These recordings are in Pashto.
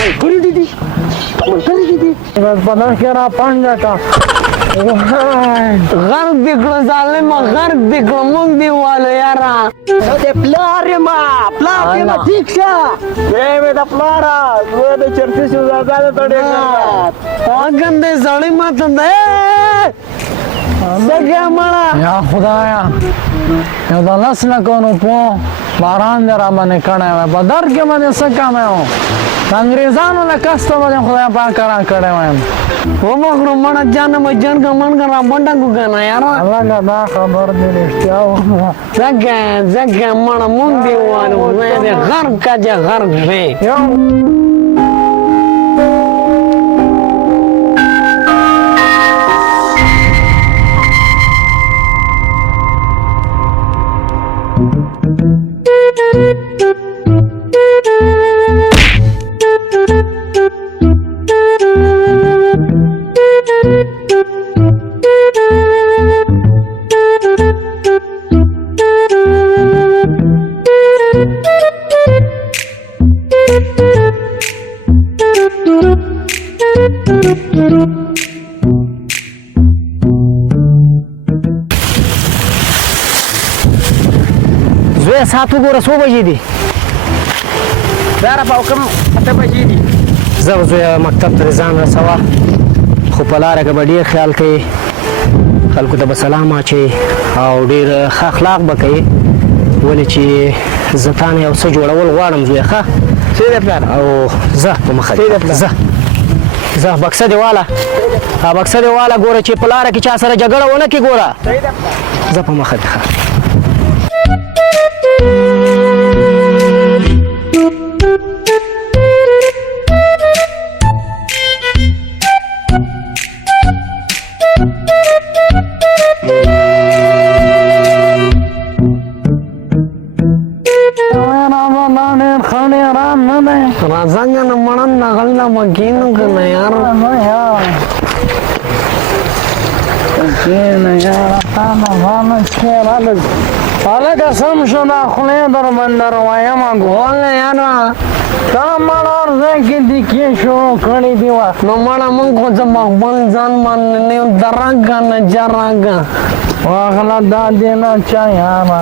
ملګری دي بس بدل کې را پنځه کا غرق دې کړه ظالمه غرق دې کړه مونږ دې واله یاره د پلار ما پلار کې ما ټیک شه مې د پلاره زه د چرته شو زاده ته ډېر اګم دې ظالم ماته ده سګه مړه یا خدایا یو د لاس نه کوو په باران در باندې کړه په در کې باندې سکه مې انګريزانو له کاستو باندې خدای پاک کرا کړه وایم و مخرو مړه جان مجن کا من کرا بنډا کو کنه یار الله دا خبر دې رښتیا و زګه مړه مونږ دی وانه مې دې غر کاجه غر شي زوی ساتو ګوره څو بجې دي داره په کوم 8 بجې دي زه به زوی مکتب ته ځان رسوه خو په لاره کې به ډېر خیال کوي خلکو ته به سلام اچوي او ډېر ښه اخلاق به کوي ولې چې زه تا نه یو څه جوړول غواړم زوی ښه څه دی پلار او زه په مخه زه بکسه دې واله بکسه دې واله ګوره چې په لاره کې چا سره جګړه ونه کړي ګوره زه په مخه دې razanga na manan nagal na magino ka na yar na yar tama vana chera ala ka samshona khule dar bandar waya ma gol yara tamar zaki dikhe shuru khadi diwa no mala mun ko jama ban jan man ne daraga na jaraga واغلا دا دینا چایاما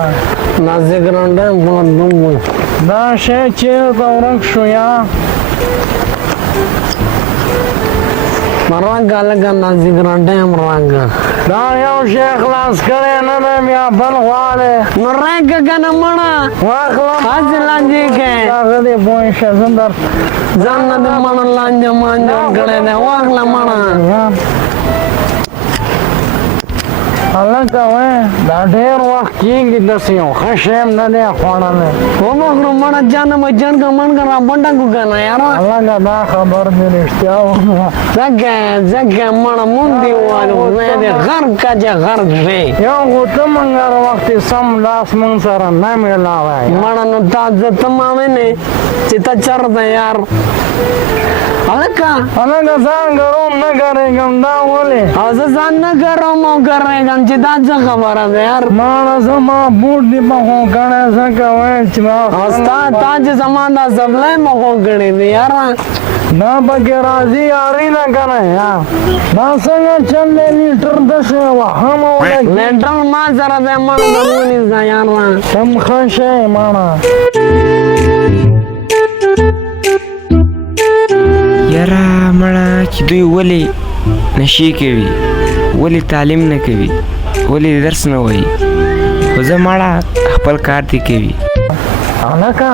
نازک رندم بودم دا شی چې دورک شو یا مرانګه لګا نازک رندم رانګه دا یو شیخ خلاص کړي نه بیا بل غواړي نو رانګه کنه مړه واغلا حاضر لاندې کې هغه دې پوه شه زندر ځان نه مړه لاندې مانځ کړي دا واغلا مړه الله کوي دا ډېر وخت کېږي داسې یو ښه شی هم نه دی خوړلی ومخلو مړه جانه مجن که من که رابنډه کو که نه یاره الله دا خبر دې رښتیا وکړه ځکه مړه مونږ دې ووایو زه دې غرق کچه غرق شي یو خو ته مونږ هر وخت سم لاس مونږ سره نه میلاوی مړه نو تا زه ته ما وینې چې ته چېرته یار هلکه ځان ګروم نه ګرېږم دا ولې او زه ځان نه ګروم او ګرېږم چې دا څه خبره ده یار ماړه زما بوټ دې مخو کړی ځکه ویل چې او ستا تا چې زما دا زبلی مخو کړی دی یاره دا پکې راځي یاري نه که نه یار دا څنګه چل دی لیټر داسې وهم لیټر ما سره دی مړه د ونیسه یاره تم ښه شی مړه یاره مړه چې دوی ولې نشي کوي ولې تعلیم نه کوي ولې درس نه وایي خو زه مړه خپل کار دې کوي هلکه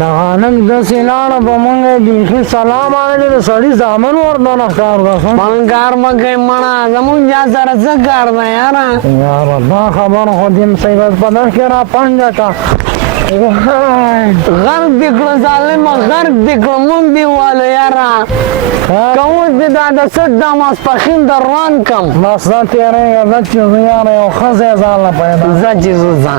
دغه هلک داسې لاړه په مونږ یې بیخي سلام علیکم د سړي زامن ورته نه ښکار کړه من کار مه کوئ مړه زمونږ چا سره څه کار دی یاره یاره دا خبره خو دې مصیبت په دغه کې را پنډه کړه غرق دې کړه ظالمه غرق دې کړه مونږ دې واله یاره که اوس دې دا د سټ دا ماسپښین در روان کړم بس زه تېرېږه زه چې زه یاره یو ښه ځای ځان له پیدا ځه چې زه ځه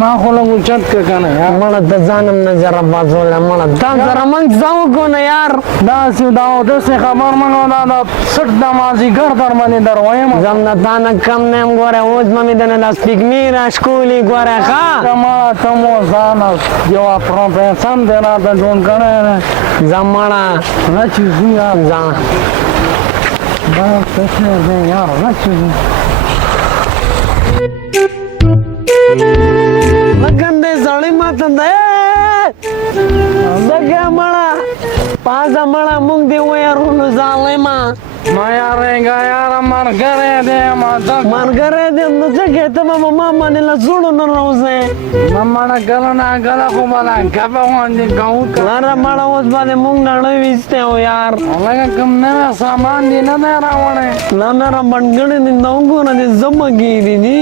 ما خو له اوچت که کنه یار مړه د ځانم نه جره بازوله مړه دا سره موږ ځو کو نه یار داسې دا داسې خبر منو دا د سټ د مازدیګر در باندې در وایم زم نه تا نه کم نه یم ګوره اوس به مې دنه دا سپېږمۍ راښکولي ګوره ښه ما ته مو ځان یو پروفیسن دی راته جوړ کړی دی ځه مړه نه چې ځو یار ځه دا څه شی دی یار نه چې ځو لګندې سړی ماته دی دګه مړه پازه مړه موږ دې ویارونو ظالمه ما یارېږه یاره ملګری دی ما دک ملګری دې نو څه کې ته به ما باندې له زړو نه راوځې نه مړه کله نه کله خو به لا ګپه غوندې کوو که لاره مړه اوس باندې موږ نړۍ ویستی و یار لکه کوم نوی سامان دې نه دی راوړی لا مې را بنډګړې دي دا وګوره دې زمګې دي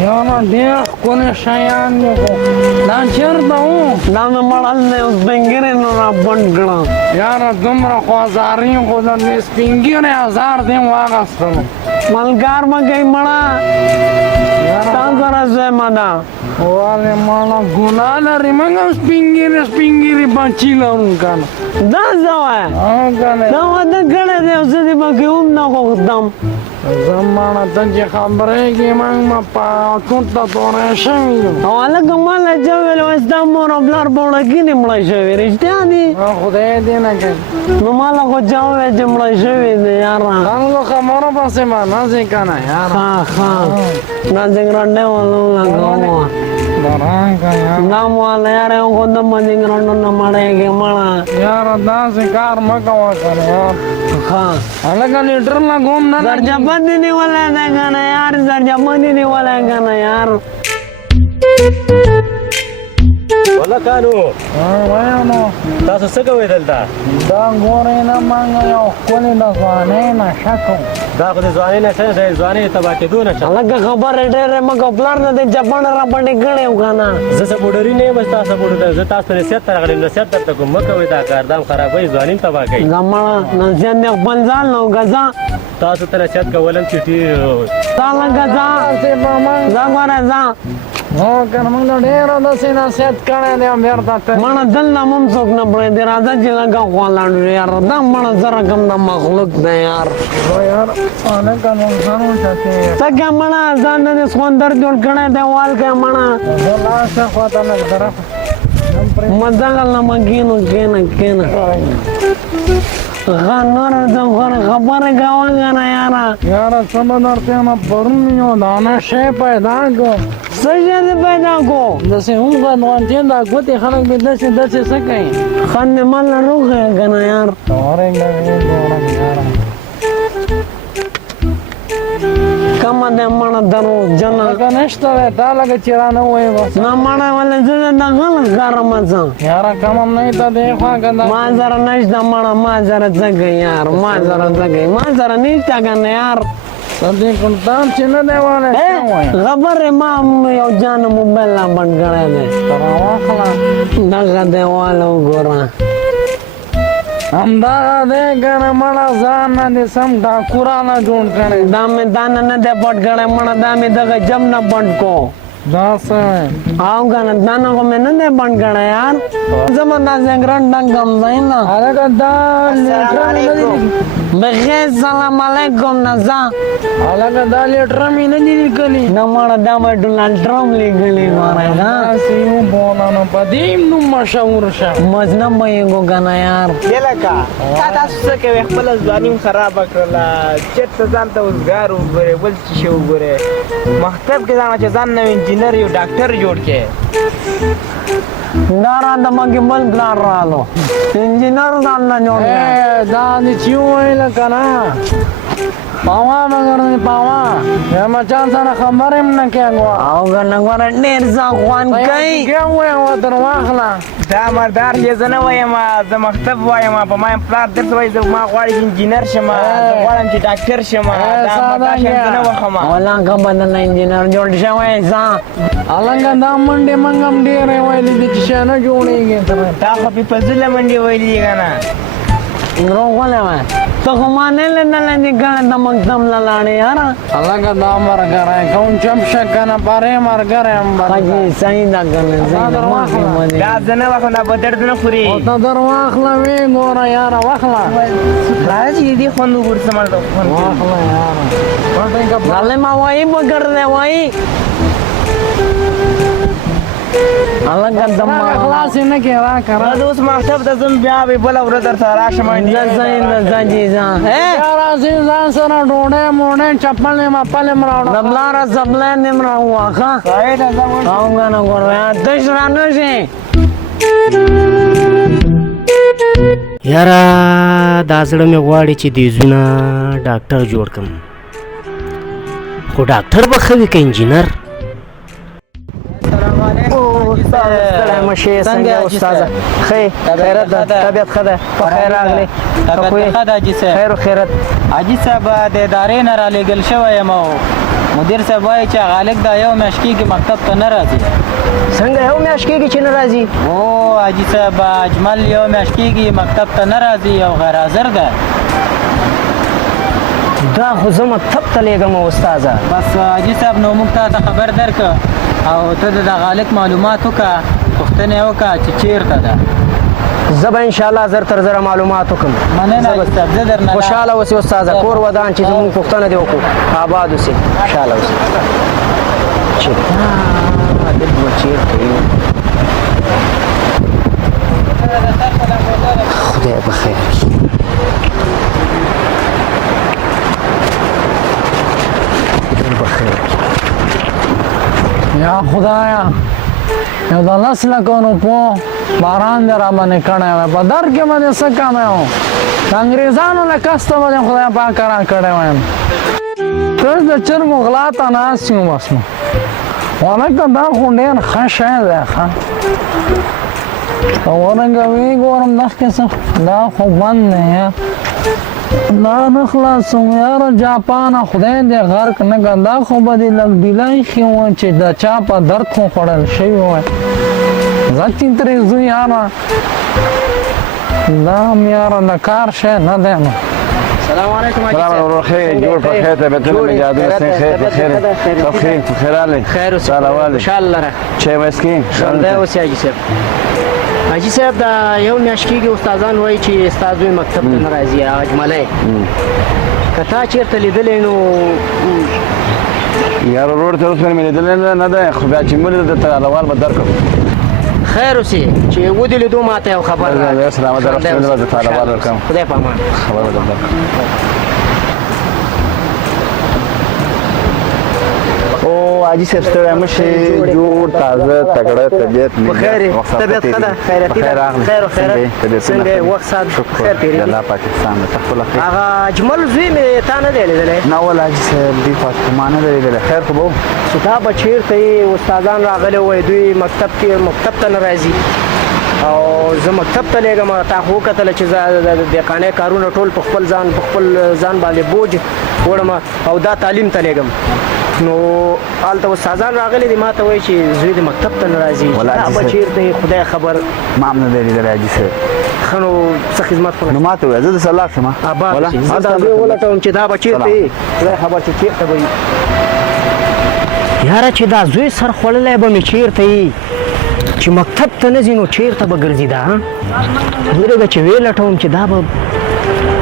یاره ډېر ښکلي شیان دي خو دا چېرته وو دا مې مړل دی اوس بنګرې نه را بند کړه یاره دومره خو ازاري خو د دې سپین ږیرې ازار دې واخیستلو ملګار به کوي مړه تا سره زما ده والې ماړه ګناه لري موږ هم سپین ږیرې بچي لرو که نه دا څه وایه که نه دا واده کړی دی او زه دې پکې هم نه غوښتم زه ماړه ته چې خبرېږي موږ به پاټون ته توری شوي یو او هلکه ما له چا ویل وایي ستا مور او پلار په وړکینې مړه شوي رښتیا دي خدای دې نه کوي نو ما له خو چا وویل چې مړه شوي دی یاره خلکو خبرو پسې به نه ځې که نه یاره ښه دا جګرنډې ولو لګوه درانګه یاره دا مو والا یاره یو خو د جګرنډو نه مړېږي مړه یاره داسې کار مه کوه که نه یار ښه هلکه لیټر لګوم نه زرجپت دې نیولی دی که نه یار زرجپت دې نیولی که نه یار ولکانو وایه نو تاسو څه کوئ دلته دا ګورې نه موږ یو ښکلې د ځوانۍ نشه کوو دا خو د ځوانۍ نه څه دی ځوانۍ تباه کېدو نشه هلکه خبرې ډېرې مه کوه پلار نه دې چپڼه راپڼې کړې و که نه زه سپوډري نه یم چې تاسو سپوډر زه تاسو ته نصیحت ته راغلی یم نصیحت درته کوم مه کوئ دا کار دا هم خرابوي ځواني هم تباه کوي دا مړه نصیحت مې خپل ځان نه وکړه ځه تاسو ته نصیحت کولم چې ځه لکه ځه داسې به موږ ځه ګوره ځه هو که نه موږ له ډېرو داسې نصیحت کړی دی بېرته ته مړه دلته هم څوک نه پرېږدي راځه چې لږه خوا لاړو یار دا مړه زه رقم د مخلوق دی یار یار هلکه نو ځان وچتې څه که مړه ځان نه دې سخوندر جوړ کړی دی وال که مړه زه لاشه خواته لږ طرف مزغل نه مه کېنو کېنه ښه نور ته خبرې کوه که نه یاره یاره څه به درته یم پرون یو دانه شی پیدا کړ څه شی دې پیدا کړو داسې هم غوندې دا ګوتې خلک به داسې څه کوي ښه مې مال نه روغې که نه یار اورېږه ګورم یاره کمه دی مړه درو جنه لکه نشته دی تا لکه چې را نه وایې بس نه مړه ولې زه د غلط کارم څه یاره کم هم نه ته دی خوا که دا ما سره نشته مړه ما سره څه کوي یار ما سره څه کوي ما سره نشته که نه یار ته دې کلتاب چې نه دی والی څه وایې خبرې ما یو جان موبایل لا بند کړی دی ته راواخله دغه دیوال وګوره همدغه دی که نه مړه ځان نه دې سم ډاکورانه جوړ کړی دا مې دا نه دی پټ کړی مړه دا مې دغه جب نه بند کو دا څه وایې او که نه دا نه خو مې نه دی بند کړی یار زما دا سګرټ ډنګ کم دی نه هلکه دا لیټره مې نه دي بخیر سلام علیکم نه ځه هلکه دا لیټره مې نه دي لیکلي نه مړه دا مې ډونالډ ټرمپ لیکلي ګوره ښه داسې یو بولانو په دې هم نوم مشهور شه مزنه به یې کو که نه یار لکه تا تاسو څه کوئ خپله ځواني هم خرابه کړله چېرته ځان ته اوزګار وګورئ بل څه شی وګورئ مکتب کې ځان چې ځان نو انجینر یو ډاکټر جوړ کړې دا راته مکې بل پلار رالو انجینر ځان نه جوړ کړی دا دې چې وویله که نه پاوا مګر نه پاوا یا مچان سره خبرې هم نه کوې ګوه او که نه ګوره ډېر ځه خوند کوي کې ووایه در واخله دا مردار چې زه نه وایم زه مکتب وایم په ما پلار درته وایي ما غواړم چې انجینر شم زه غواړم چې ډاکټر شم دا مردار شم زه نه وخم ولاکه بدل انجینر جوړ شوی ځه هلکه دا منډې موږ هم ډېرې ویلې دي چې شی نه جوړېږي تا خو پیپلزله منډې ویلي دي که نه دروغ ولې وایې ته خو ما نه لیدلی کله د مکتب له لاړې یاره هلکه دا ملګری کوم چپ شه که نه پرې ملګری یم حاجي صحیح ده کنه دا زه نه واخلم دا به درد نه خوري او ته در واخله وې ګوره یاره واخله راځي دې خوند وګور څه مالته واخله یاره پټې که ظالم وایي بګر دی وایي هلکه د خلاص یې نه کې راکړه زه اوس مکتب ته ځم بیا به بله ورځ درته راشم ځه جي ځه بیا راځي ځان سره ډوډۍ موډۍ چپل یې مپل یې م د راوړه پلاره زبلی دې م راوواخه صحیح ده ځه اوس. او که نه ګوره تش را نه شي یاره دا زړه مې غواړي چې دې زونه ډاکټر جوړ کړم خو ډاکټر به ښه وي که انجینر ستړی مه شې څنګه استاده ښه خیرت ده طبیعت ښه ده په خیر راغلی طبیعت ښه ده حاجي صاحب خیر و خیرت حاجي صاحب د ادارې نه رالېږل شوی یم او مدیر صاحب وایي چې غالک دا یو میاشت کېږي مکتب ته نه راځي څنګه یو میاشت کېږي چې نه راځي او حاجي صاحب اجمل یو میاشت کېږي مکتب ته نه راځي او غیر حاضر ده دا خو زه مکتب ته لېږم استاده بس حاجي صاحب نو موږ ته خبر درکړه او ته د غالک معلومات وکړه پوښتنې وکړه چې چیرته ده زه به انشاءالله زر تر زره معلومات وکړم مننه حاجي صاحب زه درنه خوشحاله اوسې استاده کور ودان چې زموږ پوښتنه دې وکړو آباد اوسې خوشحاله اوسې چې دا دلته چېرته یو خدای به خیر کړي خدای به خیر کړي یا خدایا یو د لس لکو روپو باران دې را باندې کړی وی په در کې به دې څه کمی و د انګریزانو له کسته به دې خدای پاک را کړی وایم تر د چرګو غلا ته ناست یو بس نو هلکه دا خو ډېر ښه شی دی ښه او ورنګه وی ګورم دښکې څه دا خو بند دی یا دا نه خلاصوم یاره جاپانه خدای دې غرق نه کړه دا خو به دې لږ ډیله ایښي وه چې د چا په درد خو خوړل شوي وای زه چې ترې ځو یاره دا هم یاره د کار شی نه دی نو السلام علیکم حاجي سلام علیکم خیر جوړ په خیر ته بتل مې جادو سره خیر په خیر په خیر په خیر علي خیر اوسې سلام علیکم خوشحاله لره چای وسکي ژوندی اوسې حاجي صاحب حاجي صاحب دا یو میاشت کېږي استادان وایي چې استاد دوی مکتب ته نه راځي اجملی که تا چېرته لیدلی نو یار ورور ته اوس مې لیدل نه ده خو بیا چې مولې د تاوال به درکړم خیر اوسې چې ودې لیدو ماته یو خبر راځه سلامت راځه د تاوال ورکم خدای په امان خبر به درکړم او حاجي صاحب ستړی مه شې جوړ تازه تګړه طبیعت په خیر یې طبیعت ښه ده خیرتي ده خیر و خیرت څنګه یې وخت ساعت خیر تېرېږي الله پاکستان د خپل خیر هغه اجمل زوی مې تا نه دی لیدلی نه ول حاجي صاحب دی فاطمه نه دی لیدلی خیر خو به چې دا به چېرته یې استادان راغلي وای دوی مکتب ته نه راځي او زه مکتب ته لېږم تا خو وکتله چې زه د دهقانۍ کارونه ټول په خپل ځان باندې بوج وړم او دا تعلیم ته لېږم نو هلته استادان راغلي دي ما ته وایي چې زوی د مکتب ته نه راځي دا به چېرته خدای خبر ما هم نه دی لیدلی حاجي صاحب ښه نو څه خدمت نو ما ته ووایه زه درسره لاړ شم آباد شي زه دا زوی ولټوم چې دا به چېرته یې خدای خبر چې چېرته به وي یاره چې دا زوی سر خوړلی به مې چېرته یي چې مکتب ته نه ځي نو چېرته به ګرځي دا ویرېږه چې ویې لټوم چې دا به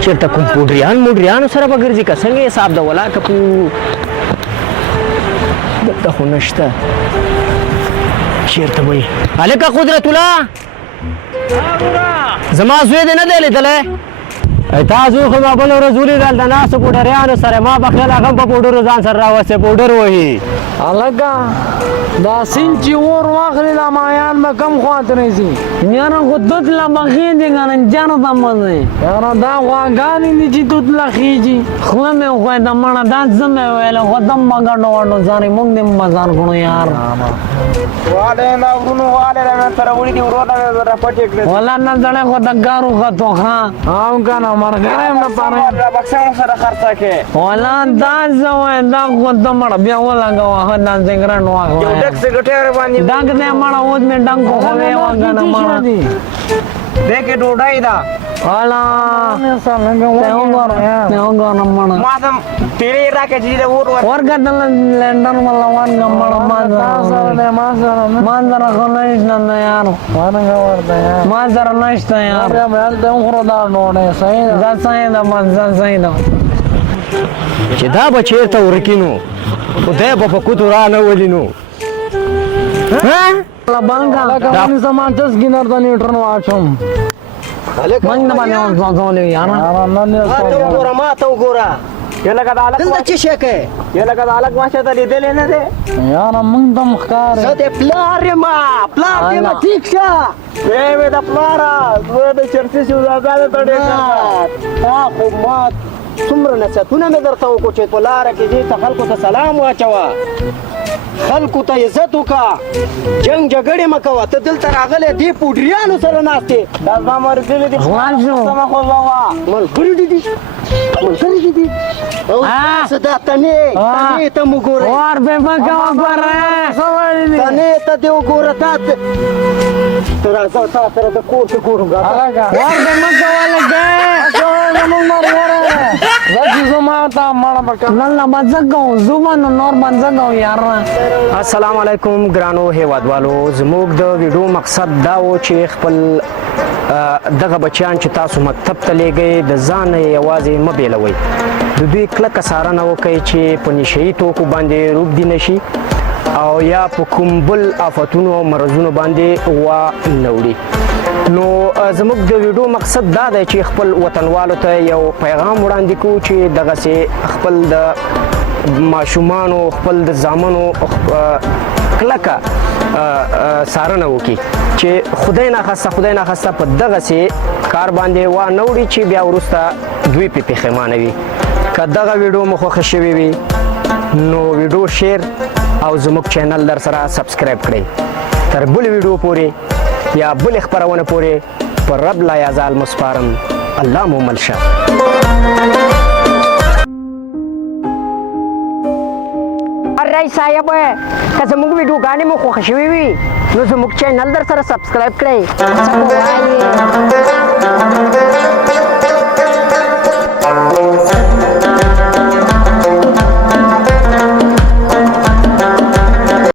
چېرته کوم پوډریانو سره به ګرځي که څنګه حساب ده ولا که دلته خو نشته چېرته به یي هلکه قدرت الله زما زوی دې نه دی لیدلی تا زوی خو ما بله ورځ ولیدل د ناستو پوډریانو سره ما به خیال هغه هم په پوډرو ځان سره راوستی پوډر وهي هلکه دا سیند چې اور واخلي دا مایان به کم خواته رسي یاره خو توت لا بخې دي که نه جانو ته مه ځئ یاره دا غواګانې دي چې توت لا خېږي خوله مې وښوی د مړه دا څه مې ویله خو ته هم به ګډو وډو ځانې موږ دې مزار کړو یار ولا نه زړی خو د ګارو ښه ښه او که نه ملګری یم لپاره ولا دا څه وایي دا خو ته مړه بیا ولګوه ښه دا سګرټ واخله ډنګ دی مړه اوس مې ډنګ خو خو ویې وکړه مړه دې کې ډوډۍ ده Ala. Madam, tiri rakyat jadi urut. Warga dalam lender melawan gambar manzara konis nanda yaro. Manzara nice yaro. Zasayda man zasayda. چې دا به چېرته ورکینو خدای به په کوتو را نه ولینو دا سامان تس ګینر د نیوټرن واچوم منګ باندې ځولې یاره وګوره ما ته وګوره یو لکه د هلک دلته څه شی کوې یو لکه د هلک ماشه ته لیدلی نه دی یاره موږ ته مښکار زه د پلار یم پلار یم ټیک شه ویې وې د پلاره زه د چرسي شهزاده ته ډېر تا خو ما څومره نصیحتونه مې درته وکړو چې په لاره کې دې ته خلکو ته سلام واچوه خلکو ته عزت وکړه جنګ جګړې مه کوه ته دلته راغلی دې پوډریانو سره ناست یې دا زما ملګري دي سمه خوځوه ملګري دي ملګري دي او څه دا تنې ته مو ګورئ ور به مکه وګوره تنې ته دې وګوره تا ته راځه تا سره د کور ته ګورم ور به مکه ولګه السلام علیکم ګرانو هیوادوالو زموږ د ویډیو مقصد دا و چې خپل دغه بچیان چې تاسو مکتب ته لیږئ د ځان یوازې مه بیلوئ د دوی کلکه څارنه وکئ چې په نشهیي توکو باندې روږدي نه شي او یا په کوم بل آفتونو او مرضونو باندې ونه وړي نو زموږ د ویډیو مقصد دا دی چې خپل وطنوالو ته یو پیغام وړاندې کوو چې دغسې خپل د ماشومانو خپل د زامنو کلکه څارنه وکړي چې خدای ناخواسته په دغسې کار باندې ونه وړي چې بیا وروسته دوی پې پښیمانه وي که دغه ویډیو مو خوښه شوې وي نو ویډیو شیر او زموږ چینل در سره سبسکرایب کړئ تر بل ویډیو پورې یا بل خبرونه پورې پر رب لا یزال مسپارم الله مو ملشه رئیس صاحب که زموږ ویډیوګانې مو خوښ شوې وي نو زموږ چینل در سره سبسکرایب کړئ